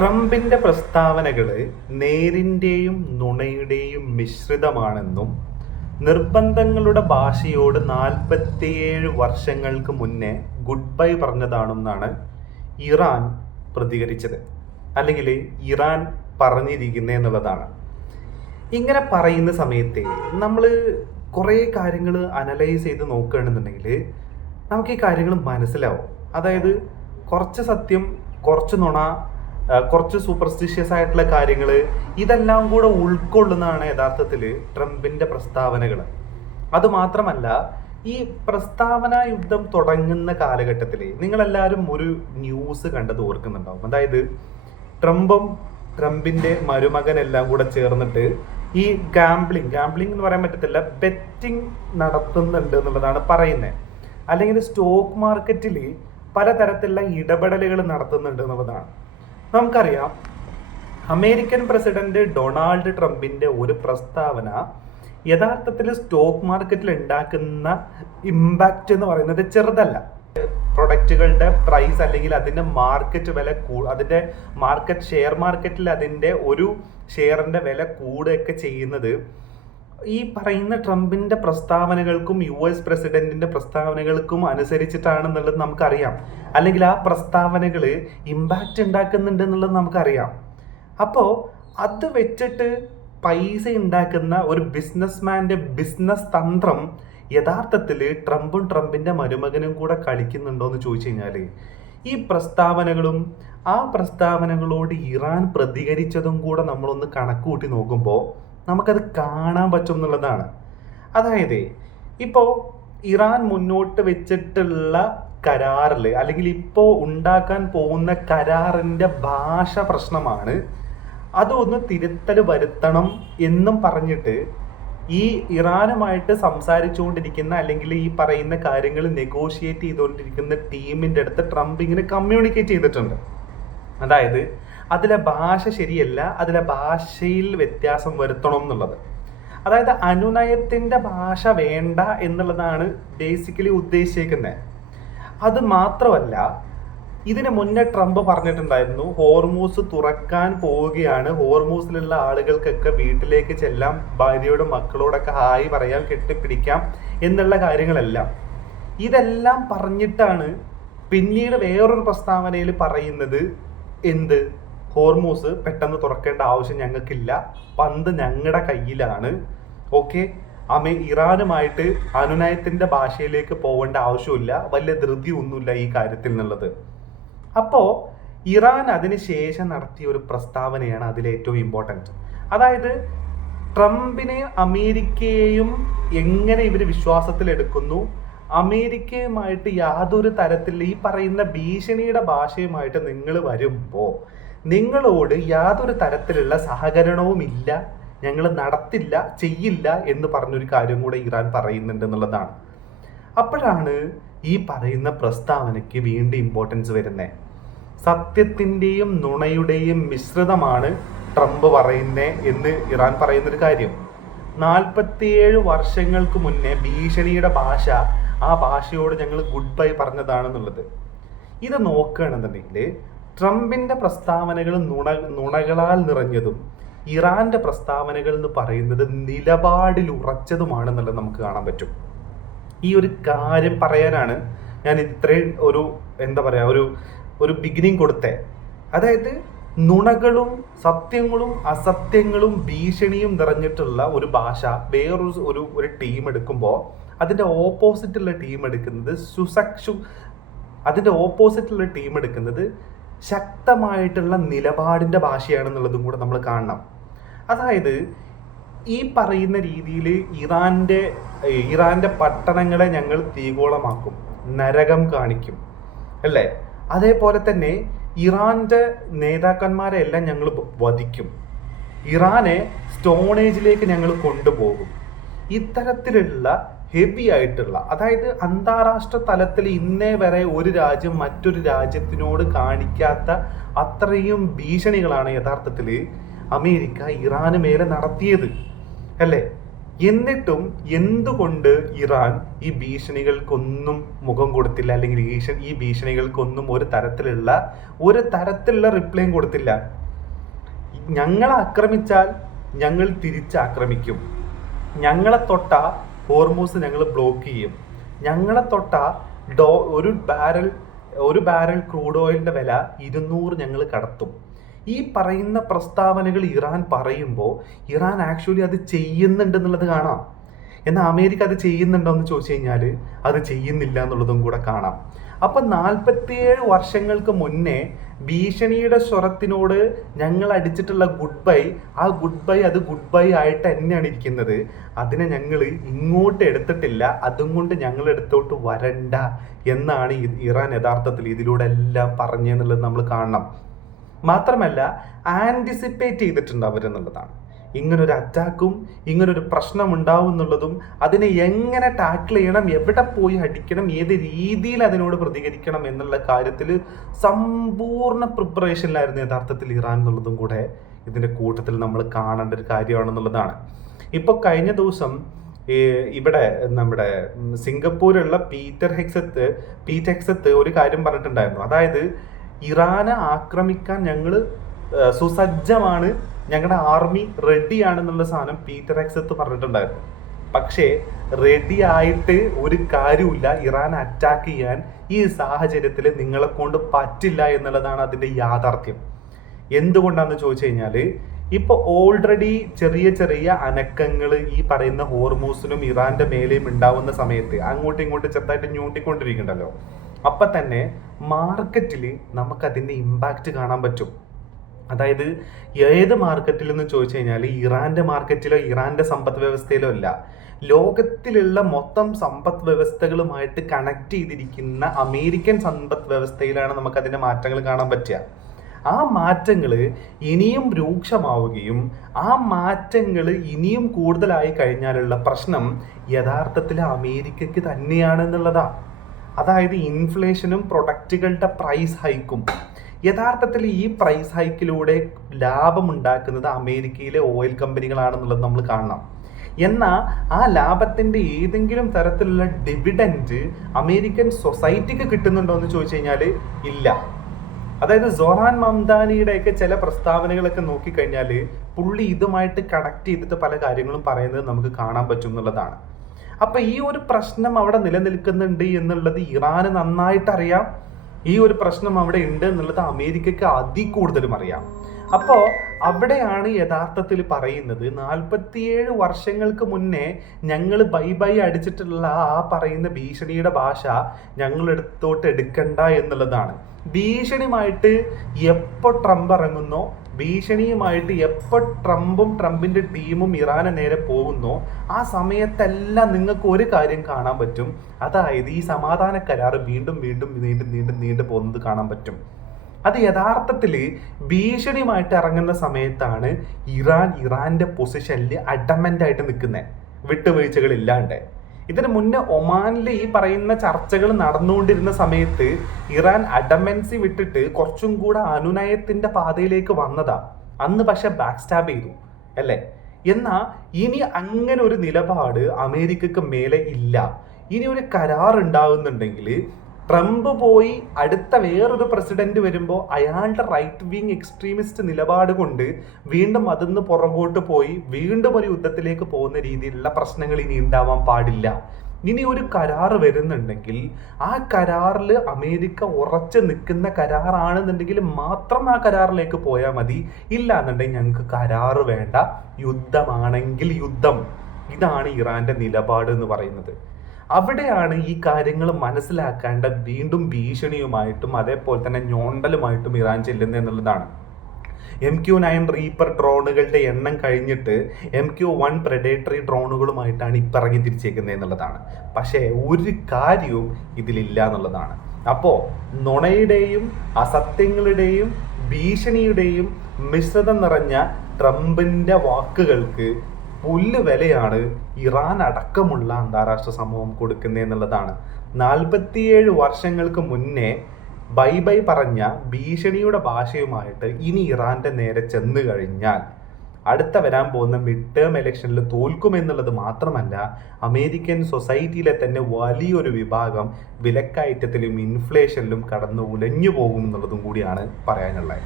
ട്രംപിന്റെ പ്രസ്താവനകൾ നേരിന്റെയും നുണയുടെയും മിശ്രിതമാണെന്നും നിർബന്ധങ്ങളുടെ ഭാഷയോട് 47 വർഷങ്ങൾക്ക് മുന്നേ ഗുഡ് ബൈ പറഞ്ഞതാണെന്നാണ് ഇറാൻ പ്രതികരിച്ചത്, അല്ലെങ്കിൽ ഇറാൻ പറഞ്ഞിരിക്കുന്നത് എന്നുള്ളതാണ്. ഇങ്ങനെ പറയുന്ന സമയത്ത് നമ്മൾ കുറേ കാര്യങ്ങൾ അനലൈസ് ചെയ്ത് നോക്കുകയാണെന്നുണ്ടെങ്കിൽ നമുക്ക് ഈ കാര്യങ്ങൾ മനസ്സിലാവും. അതായത് കുറച്ച് സത്യം, കുറച്ച് നുണ, കുറച്ച് സൂപ്പർസ്റ്റിഷ്യസ് ആയിട്ടുള്ള കാര്യങ്ങൾ, ഇതെല്ലാം കൂടെ ഉൾക്കൊള്ളുന്നതാണ് യഥാർത്ഥത്തിൽ ട്രംപിന്റെ പ്രസ്താവനകൾ. അതുമാത്രമല്ല, ഈ പ്രസ്താവന യുദ്ധം തുടങ്ങുന്ന കാലഘട്ടത്തിൽ നിങ്ങളെല്ലാവരും ഒരു ന്യൂസ് കണ്ടത് ഓർക്കുന്നുണ്ടാവും. അതായത് ട്രംപിന്റെ മരുമകൻ എല്ലാം കൂടെ ചേർന്നിട്ട് ഈ ഗാംബ്ലിംഗ് എന്ന് പറയാൻ പറ്റത്തില്ല, ബെറ്റിംഗ് നടത്തുന്നുണ്ട് എന്നുള്ളതാണ് പറയുന്നത്. അല്ലെങ്കിൽ സ്റ്റോക്ക് മാർക്കറ്റിൽ പലതരത്തിലുള്ള ഇടപെടലുകൾ നടത്തുന്നുണ്ട് എന്നുള്ളതാണ്. നമുക്കറിയാം, അമേരിക്കൻ പ്രസിഡന്റ് ഡൊണാൾഡ് ട്രംപിന്റെ ഒരു പ്രസ്താവന യഥാർത്ഥത്തിൽ സ്റ്റോക്ക് മാർക്കറ്റിൽ ഉണ്ടാക്കുന്ന ഇമ്പാക്റ്റ് എന്ന് പറയുന്നത് ചെറുതല്ല. പ്രൊഡക്റ്റുകളുടെ പ്രൈസ് അല്ലെങ്കിൽ അതിന്റെ മാർക്കറ്റ് വില അതിന്റെ ഷെയർ മാർക്കറ്റിൽ അതിന്റെ ഒരു ഷെയറിന്റെ വില കൂടുകയൊക്കെ ചെയ്യുന്നത് ഈ പറയുന്ന ട്രംപിന്റെ പ്രസ്താവനകൾക്കും US പ്രസിഡന്റിന്റെ പ്രസ്താവനകൾക്കും അനുസരിച്ചിട്ടാണെന്നുള്ളത് നമുക്കറിയാം. അല്ലെങ്കിൽ ആ പ്രസ്താവനകൾ ഇമ്പാക്റ്റ് ഉണ്ടാക്കുന്നുണ്ട് എന്നുള്ളത് നമുക്കറിയാം. അപ്പോൾ അത് വെച്ചിട്ട് പൈസ ഉണ്ടാക്കുന്ന ഒരു ബിസിനസ്മാന്റെ ബിസിനസ് തന്ത്രം യഥാർത്ഥത്തിൽ ട്രംപിന്റെ മരുമകനും കൂടെ കളിക്കുന്നുണ്ടോ എന്ന് ചോദിച്ചു കഴിഞ്ഞാൽ, ഈ പ്രസ്താവനകളും ആ പ്രസ്താവനകളോട് ഇറാൻ പ്രതികരിച്ചതും കൂടെ നമ്മളൊന്ന് കണക്കുകൂട്ടി നോക്കുമ്പോൾ നമുക്കത് കാണാൻ പറ്റും എന്നുള്ളതാണ്. അതായത് ഇപ്പോൾ ഇറാൻ മുന്നോട്ട് വെച്ചിട്ടുള്ള കരാറിൽ, അല്ലെങ്കിൽ ഇപ്പോൾ ഉണ്ടാക്കാൻ പോകുന്ന കരാറിൻ്റെ ഭാഷ പ്രശ്നമാണ്, അതൊന്ന് തിരുത്തൽ വരുത്തണം എന്നും പറഞ്ഞിട്ട് ഈ ഇറാനുമായിട്ട് സംസാരിച്ചുകൊണ്ടിരിക്കുന്ന, അല്ലെങ്കിൽ ഈ പറയുന്ന കാര്യങ്ങൾ നെഗോഷിയേറ്റ് ചെയ്തുകൊണ്ടിരിക്കുന്ന ടീമിൻ്റെ അടുത്ത് ട്രംപ് ഇങ്ങനെ കമ്മ്യൂണിക്കേറ്റ് ചെയ്തിട്ടുണ്ട്. അതായത് അതിലെ ഭാഷ ശരിയല്ല, അതിലെ ഭാഷയിൽ വ്യത്യാസം വരുത്തണം എന്നുള്ളത്. അതായത് അനുനയത്തിൻ്റെ ഭാഷ വേണ്ട എന്നുള്ളതാണ് ബേസിക്കലി ഉദ്ദേശിക്കുന്നത്. അത് മാത്രമല്ല, ഇതിന് മുന്നേ ട്രംപ് പറഞ്ഞിട്ടുണ്ടായിരുന്നു, ഹോർമൂസ് തുറക്കാൻ പോവുകയാണ്, ഹോർമൂസിലുള്ള ആളുകൾക്കൊക്കെ വീട്ടിലേക്ക് ചെല്ലാം, ഭാര്യയോടും മക്കളോടൊക്കെ ഹായ് പറയാം, കെട്ടിപ്പിടിക്കാം എന്നുള്ള കാര്യങ്ങളെല്ലാം. ഇതെല്ലാം പറഞ്ഞിട്ടാണ് പിന്നീട് വേറൊരു പ്രസ്താവനയിൽ പറയുന്നത്, എന്ത്, ഹോർമൂസ് പെട്ടെന്ന് തുറക്കേണ്ട ആവശ്യം ഞങ്ങൾക്കില്ല, പന്ത് ഞങ്ങളുടെ കയ്യിലാണ്, ഓക്കെ, ഇറാനുമായിട്ട് അനുനയത്തിന്റെ ഭാഷയിലേക്ക് പോകേണ്ട ആവശ്യമില്ല, വലിയ ധൃതി ഒന്നുമില്ല ഈ കാര്യത്തിൽ എന്നുള്ളത്. അപ്പോൾ ഇറാൻ അതിന് ശേഷം നടത്തിയ ഒരു പ്രസ്താവനയാണ് അതിലേറ്റവും ഇമ്പോർട്ടൻറ്റ്. അതായത് ട്രംപിനെ അമേരിക്കയെയും എങ്ങനെ ഇവർ വിശ്വാസത്തിലെടുക്കുന്നു, അമേരിക്കയുമായിട്ട് യാതൊരു തരത്തിൽ ഈ പറയുന്ന ഭീഷണിയുടെ ഭാഷയുമായിട്ട് നിങ്ങൾ വരുമ്പോൾ നിങ്ങളോട് യാതൊരു തരത്തിലുള്ള സഹകരണവും ഇല്ല, ഞങ്ങൾ നടത്തില്ല, ചെയ്യില്ല എന്ന് പറഞ്ഞൊരു കാര്യം കൂടെ ഇറാൻ പറയുന്നുണ്ട് എന്നുള്ളതാണ്. അപ്പോഴാണ് ഈ പറയുന്ന പ്രസ്താവനയ്ക്ക് വീണ്ടും ഇമ്പോർട്ടൻസ് വരുന്നത്. സത്യത്തിൻ്റെയും നുണയുടെയും മിശ്രിതമാണ് ട്രംപ് പറയുന്നത് എന്ന് ഇറാൻ പറയുന്നൊരു കാര്യം. 47 വർഷങ്ങൾക്ക് മുന്നേ ഭീഷണിയുടെ ഭാഷ, ആ ഭാഷയോട് ഞങ്ങൾ ഗുഡ് ബൈ പറഞ്ഞതാണെന്നുള്ളത്. ഇത് നോക്കുകയാണെന്നുണ്ടെങ്കിൽ ട്രംപിന്റെ പ്രസ്താവനകൾ നുണകളാൽ നിറഞ്ഞതും ഇറാന്റെ പ്രസ്താവനകൾ എന്ന് പറയുന്നത് നിലപാടിൽ ഉറച്ചതുമാണെന്നുള്ളത് നമുക്ക് കാണാൻ പറ്റും. ഈ ഒരു കാര്യം പറയാനാണ് ഞാൻ ഇത്രയും ഒരു ബിഗിനിങ് കൊടുത്തേ. അതായത് നുണകളും സത്യങ്ങളും അസത്യങ്ങളും ഭീഷണിയും നിറഞ്ഞിട്ടുള്ള ഒരു ഭാഷ ഒരു ടീം എടുക്കുമ്പോൾ അതിൻ്റെ ഓപ്പോസിറ്റുള്ള ടീം എടുക്കുന്നത് ശക്തമായിട്ടുള്ള നിലപാടിൻ്റെ ഭാഷയാണെന്നുള്ളതും കൂടെ നമ്മൾ കാണണം. അതായത് ഈ പറയുന്ന രീതിയിൽ ഇറാന്റെ പട്ടണങ്ങളെ ഞങ്ങൾ തീഗോളമാക്കും, നരകം കാണിക്കും, അല്ലേ? അതേപോലെ തന്നെ ഇറാന്റെ നേതാക്കന്മാരെ എല്ലാം ഞങ്ങൾ വധിക്കും, ഇറാനെ സ്റ്റോണേജിലേക്ക് ഞങ്ങൾ കൊണ്ടുപോകും. ഇത്തരത്തിലുള്ള ഹെവി ആയിട്ടുള്ള, അതായത് അന്താരാഷ്ട്ര തലത്തിൽ ഇന്നേ വരെ ഒരു രാജ്യം മറ്റൊരു രാജ്യത്തിനോട് കാണിക്കാത്ത അത്രയും ഭീഷണികളാണ് യഥാർത്ഥത്തിൽ അമേരിക്ക ഇറാന് മേലെ നടത്തിയത്, അല്ലേ? എന്നിട്ടും എന്തുകൊണ്ട് ഇറാൻ ഈ ഭീഷണികൾക്കൊന്നും മുഖം കൊടുത്തില്ല, അല്ലെങ്കിൽ ഈ ഭീഷണികൾക്കൊന്നും ഒരു തരത്തിലുള്ള റിപ്ലൈയും കൊടുത്തില്ല? ഞങ്ങളെ ആക്രമിച്ചാൽ ഞങ്ങൾ തിരിച്ചാക്രമിക്കും, ഞങ്ങളെ തൊട്ട ഹോർമൂസ് ഞങ്ങൾ ബ്ലോക്ക് ചെയ്യും, ഞങ്ങളെ തൊട്ട ഒരു ബാരൽ ക്രൂഡ് ഓയിലിന്റെ വില 200 ഞങ്ങൾ കടത്തും. ഈ പറയുന്ന പ്രസ്താവനകൾ ഇറാൻ പറയുമ്പോൾ ഇറാൻ ആക്ച്വലി അത് ചെയ്യുന്നുണ്ടെന്നുള്ളത് കാണാം. എന്നാൽ അമേരിക്ക അത് ചെയ്യുന്നുണ്ടോ എന്ന് ചോദിച്ചു കഴിഞ്ഞാൽ അത് ചെയ്യുന്നില്ല എന്നുള്ളതും കൂടെ കാണാം. അപ്പം 47 വർഷങ്ങൾക്ക് മുന്നേ ഭീഷണിയുടെ സ്വരത്തിനോട് ഞങ്ങൾ അടിച്ചിട്ടുള്ള ഗുഡ് ബൈ, ആ ഗുഡ് ബൈ ആയിട്ട് തന്നെയാണ് ഇരിക്കുന്നത്. അതിനെ ഞങ്ങൾ ഇങ്ങോട്ട് എടുത്തിട്ടില്ല, അതും കൊണ്ട് ഞങ്ങൾ എടുത്തോട്ട് വരണ്ട എന്നാണ് ഇറാൻ യഥാർത്ഥത്തിൽ ഇതിലൂടെ എല്ലാം പറഞ്ഞെന്നുള്ളത് നമ്മൾ കാണണം. മാത്രമല്ല ആൻറ്റിസിപ്പേറ്റ് ചെയ്തിട്ടുണ്ട് അവരെന്നുള്ളതാണ്. ഇങ്ങനൊരു അറ്റാക്കും ഇങ്ങനൊരു പ്രശ്നം ഉണ്ടാവും എന്നുള്ളതും അതിനെ എങ്ങനെ ടാക്കിൾ ചെയ്യണം, എവിടെ പോയി അടിക്കണം, ഏത് രീതിയിൽ അതിനോട് പ്രതികരിക്കണം എന്നുള്ള കാര്യത്തിൽ സമ്പൂർണ്ണ പ്രിപ്പറേഷനിലായിരുന്നു യഥാർത്ഥത്തിൽ ഇറാൻ എന്നുള്ളതും കൂടെ ഇതിൻ്റെ കൂട്ടത്തിൽ നമ്മൾ കാണേണ്ട ഒരു കാര്യമാണെന്നുള്ളതാണ്. ഇപ്പോൾ കഴിഞ്ഞ ദിവസം ഇവിടെ നമ്മുടെ സിംഗപ്പൂരുള്ള പീറ്റ് ഹെക്സത്ത് ഒരു കാര്യം പറഞ്ഞിട്ടുണ്ടായിരുന്നു. അതായത് ഇറാനെ ആക്രമിക്കാൻ ഞങ്ങൾ സുസജ്ജമാണ്, ഞങ്ങളുടെ ആർമി റെഡിയാണെന്നുള്ള സാധനം പീറ്റർ ഹെക്സത്ത് പറഞ്ഞിട്ടുണ്ടായിരുന്നു. പക്ഷേ റെഡി ആയിട്ട് ഒരു കാര്യമില്ല, ഇറാൻ അറ്റാക്ക് ചെയ്യാൻ ഈ സാഹചര്യത്തിൽ നിങ്ങളെ കൊണ്ട് പറ്റില്ല എന്നുള്ളതാണ് അതിൻ്റെ യാഥാർത്ഥ്യം. എന്തുകൊണ്ടാണെന്ന് ചോദിച്ചു കഴിഞ്ഞാൽ ഇപ്പോൾ ഓൾറെഡി ചെറിയ അനക്കങ്ങൾ ഈ പറയുന്ന ഹോർമൂസിനും ഇറാന്റെ മേലെയും ഉണ്ടാവുന്ന സമയത്ത് അങ്ങോട്ടും ഇങ്ങോട്ടും ചെറുതായിട്ട് ഞൂട്ടിക്കൊണ്ടിരിക്കണ്ടല്ലോ. അപ്പം തന്നെ മാർക്കറ്റിൽ നമുക്കതിൻ്റെ ഇമ്പാക്റ്റ് കാണാൻ പറ്റും. അതായത് ഏത് മാർക്കറ്റിൽ എന്ന് ചോദിച്ചു കഴിഞ്ഞാൽ ഇറാന്റെ മാർക്കറ്റിലോ ഇറാന്റെ സമ്പദ് വ്യവസ്ഥയിലോ അല്ല, ലോകത്തിലുള്ള മൊത്തം സമ്പദ് വ്യവസ്ഥകളുമായിട്ട് കണക്ട് ചെയ്തിരിക്കുന്ന അമേരിക്കൻ സമ്പദ് വ്യവസ്ഥയിലാണ് നമുക്കതിൻ്റെ മാറ്റങ്ങൾ കാണാൻ പറ്റുക. ആ മാറ്റങ്ങൾ ഇനിയും രൂക്ഷമാവുകയും ആ മാറ്റങ്ങൾ ഇനിയും കൂടുതലായി കഴിഞ്ഞാലുള്ള പ്രശ്നം യഥാർത്ഥത്തിൽ അമേരിക്കയ്ക്ക് തന്നെയാണെന്നുള്ളതാണ്. അതായത് ഇൻഫ്ലേഷനും പ്രൊഡക്റ്റുകളുടെ പ്രൈസ് ഹൈക്കും. യഥാർത്ഥത്തിൽ ഈ പ്രൈസ് ഹൈക്കിലൂടെ ലാഭമുണ്ടാക്കുന്നത് അമേരിക്കയിലെ ഓയിൽ കമ്പനികളാണെന്നുള്ളത് നമ്മൾ കാണണം. എന്നാൽ ആ ലാഭത്തിൻ്റെ ഏതെങ്കിലും തരത്തിലുള്ള ഡിവിഡൻഡ് അമേരിക്കൻ സൊസൈറ്റിക്ക് കിട്ടുന്നുണ്ടോ എന്ന് ചോദിച്ചു കഴിഞ്ഞാൽ ഇല്ല. അതായത് സൊറാൻ മംദാനിയുടെയൊക്കെ ചില പ്രസ്താവനകളൊക്കെ നോക്കിക്കഴിഞ്ഞാൽ പുള്ളി ഇതുമായിട്ട് കണക്ട് ചെയ്തിട്ട് പല കാര്യങ്ങളും പറയുന്നത് നമുക്ക് കാണാൻ പറ്റും എന്നുള്ളതാണ്. അപ്പം ഈ ഒരു പ്രശ്നം അവിടെ നിലനിൽക്കുന്നുണ്ട് എന്നുള്ളത് ഇറാന് നന്നായിട്ട് അറിയാം. ഈ ഒരു പ്രശ്നം അവിടെ ഉണ്ട് എന്നുള്ളത് അമേരിക്കയ്ക്ക് അതികൂടുതലും അറിയാം. അപ്പോൾ അവിടെയാണ് യഥാർത്ഥത്തിൽ പറയുന്നത് 47 വർഷങ്ങൾക്ക് മുന്നേ ഞങ്ങൾ ബൈ അടിച്ചിട്ടുള്ള ആ പറയുന്ന ഭീഷണിയുടെ ഭാഷ ഞങ്ങളെടുത്തോട്ട് എടുക്കണ്ട എന്നുള്ളതാണ്. ഭീഷണിയുമായിട്ട് എപ്പോൾ ട്രംപ് ഇറങ്ങുന്നോ, ഭീഷണിയുമായിട്ട് എപ്പോൾ ട്രംപിന്റെ ടീമും ഇറാന് നേരെ പോകുന്നോ ആ സമയത്തെല്ലാം നിങ്ങൾക്ക് ഒരു കാര്യം കാണാൻ പറ്റും. അതായത് ഈ സമാധാന കരാർ വീണ്ടും നീണ്ടു പോകുന്നത് കാണാൻ പറ്റും. അത് യഥാർത്ഥത്തിൽ ഭീഷണിയുമായിട്ട് ഇറങ്ങുന്ന സമയത്താണ് ഇറാന്റെ പൊസിഷനിൽ അഡമന്റ് ആയിട്ട് നിൽക്കുന്നത്, വിട്ടുവീഴ്ചകളില്ലാണ്ട്. ഇതിന് മുന്നേ ഒമാനിൽ ഈ പറയുന്ന ചർച്ചകൾ നടന്നുകൊണ്ടിരുന്ന സമയത്ത് ഇറാൻ അഡമൻസി വിട്ടിട്ട് കുറച്ചും കൂടെ അനുനയത്തിന്റെ പാതയിലേക്ക് വന്നതാ. അന്ന് പക്ഷെ ബാക്ക് സ്റ്റാബ് ചെയ്തു അല്ലേ. എന്നാൽ ഇനി അങ്ങനെ ഒരു നിലപാട് അമേരിക്കക്ക് മേലെ ഇല്ല. ഇനി ഒരു കരാർ ഉണ്ടാകുന്നുണ്ടെങ്കിൽ ട്രംപ് പോയി അടുത്ത വേറൊരു പ്രസിഡന്റ് വരുമ്പോൾ അയാളുടെ റൈറ്റ് വിങ് എക്സ്ട്രീമിസ്റ്റ് നിലപാട് കൊണ്ട് വീണ്ടും അതിന്ന് പുറകോട്ട് പോയി വീണ്ടും ഒരു യുദ്ധത്തിലേക്ക് പോകുന്ന രീതിയിലുള്ള പ്രശ്നങ്ങൾ ഇനി ഉണ്ടാവാൻ പാടില്ല. ഇനി ഒരു കരാർ വരുന്നുണ്ടെങ്കിൽ ആ കരാറിൽ അമേരിക്ക ഉറച്ചു നിൽക്കുന്ന കരാറാണെന്നുണ്ടെങ്കിൽ മാത്രം ആ കരാറിലേക്ക് പോയാൽ മതി. ഇല്ല എന്നുണ്ടെങ്കിൽ ഞങ്ങൾക്ക് കരാർ വേണ്ട, യുദ്ധമാണെങ്കിൽ യുദ്ധം. ഇതാണ് ഇറാന്റെ നിലപാട് എന്ന് പറയുന്നത്. അവിടെയാണ് ഈ കാര്യങ്ങൾ മനസ്സിലാക്കേണ്ട വീണ്ടും ഭീഷണിയുമായിട്ടും അതേപോലെ തന്നെ ഞോണ്ടലുമായിട്ടും ഇറാൻ ചെല്ലുന്നത് എന്നുള്ളതാണ്. MQ-9 റീപ്പർ ഡ്രോണുകളുടെ എണ്ണം കഴിഞ്ഞിട്ട് MQ-1 പ്രെഡേറ്ററി ഡ്രോണുകളുമായിട്ടാണ് ഇപ്പം ഇറങ്ങി തിരിച്ചേക്കുന്നത് എന്നുള്ളതാണ്. പക്ഷേ ഒരു കാര്യവും ഇതിലില്ല എന്നുള്ളതാണ്. അപ്പോൾ നുണയുടെയും അസത്യങ്ങളുടെയും ഭീഷണിയുടെയും മിശ്രിതം നിറഞ്ഞ ട്രംപിൻ്റെ വാക്കുകൾക്ക് പുല്ല് വിലയാണ് ഇറാൻ അടക്കമുള്ള അന്താരാഷ്ട്ര സമൂഹം കൊടുക്കുന്നത് എന്നുള്ളതാണ്. 47 വർഷങ്ങൾക്ക് മുന്നേ ബൈ പറഞ്ഞ ഭീഷണിയുടെ ഭാഷയുമായിട്ട് ഇനി ഇറാന്റെ നേരെ ചെന്ന് കഴിഞ്ഞാൽ അടുത്ത വരാൻ പോകുന്ന മിഡ് ടേം ഇലക്ഷനിൽ തോൽക്കുമെന്നുള്ളത് മാത്രമല്ല, അമേരിക്കൻ സൊസൈറ്റിയിലെ തന്നെ വലിയൊരു വിഭാഗം വിലക്കയറ്റത്തിലും ഇൻഫ്ലേഷനിലും കടന്ന് ഉലഞ്ഞു പോകും എന്നുള്ളതും കൂടിയാണ് പറയാനുള്ളത്.